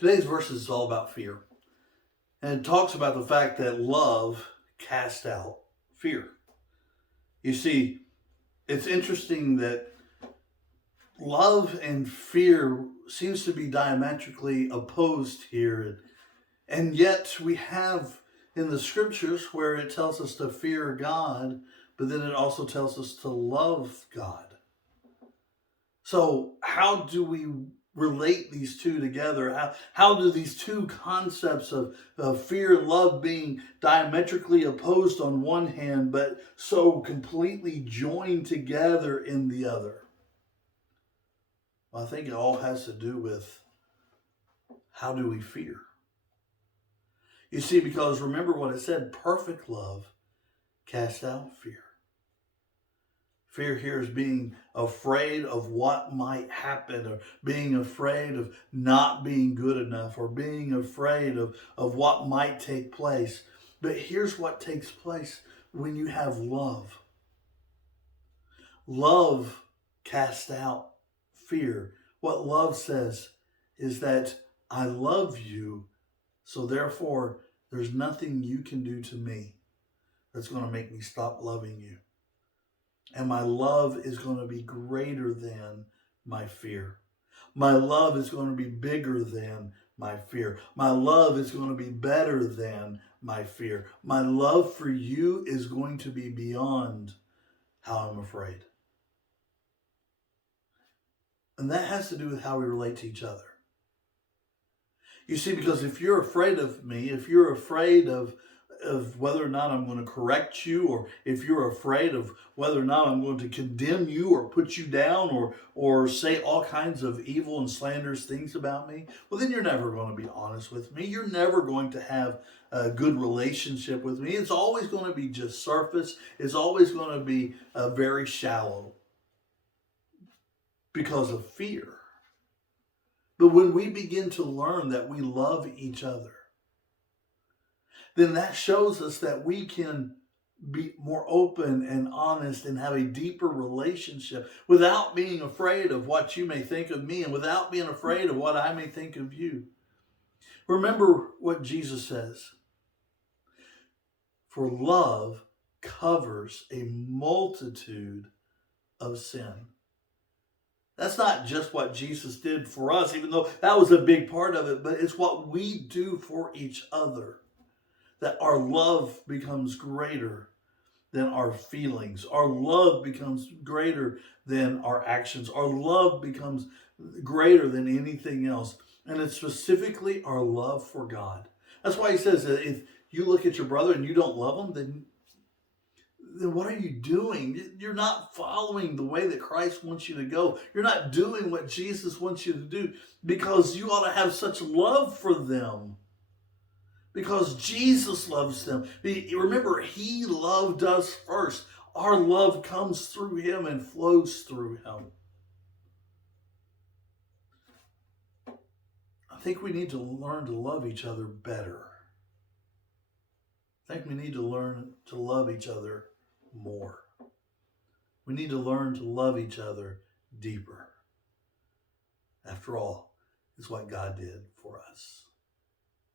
Today's verse is all about fear. And it talks about the fact that love casts out fear. You see, it's interesting that love and fear seems to be diametrically opposed here. And yet we have in the scriptures where it tells us to fear God, but then it also tells us to love God. So, how do we relate these two together? How do these two concepts of fear and love being diametrically opposed on one hand, but so completely joined together in the other? Well, I think it all has to do with how do we fear? You see, because remember what it said, perfect love casts out fear. Fear here is being afraid of what might happen, or being afraid of not being good enough, or being afraid of what might take place. But here's what takes place when you have love. Love casts out fear. What love says is that I love you, so therefore there's nothing you can do to me that's going to make me stop loving you. And my love is going to be greater than my fear. My love is going to be bigger than my fear. My love is going to be better than my fear. My love for you is going to be beyond how I'm afraid. And that has to do with how we relate to each other. You see, because if you're afraid of me, if you're afraid of whether or not I'm going to correct you, or if you're afraid of whether or not I'm going to condemn you or put you down, or say all kinds of evil and slanderous things about me, well, then you're never going to be honest with me. You're never going to have a good relationship with me. It's always going to be just surface. It's always going to be very shallow because of fear. But when we begin to learn that we love each other, then that shows us that we can be more open and honest and have a deeper relationship without being afraid of what you may think of me and without being afraid of what I may think of you. Remember what Jesus says. For love covers a multitude of sin. That's not just what Jesus did for us, even though that was a big part of it, but it's what we do for each other. That our love becomes greater than our feelings. Our love becomes greater than our actions. Our love becomes greater than anything else. And it's specifically our love for God. That's why he says that if you look at your brother and you don't love him, then what are you doing? You're not following the way that Christ wants you to go. You're not doing what Jesus wants you to do, because you ought to have such love for them. Because Jesus loves them. Remember, he loved us first. Our love comes through him and flows through him. I think we need to learn to love each other better. I think we need to learn to love each other more. We need to learn to love each other deeper. After all, it's what God did for us.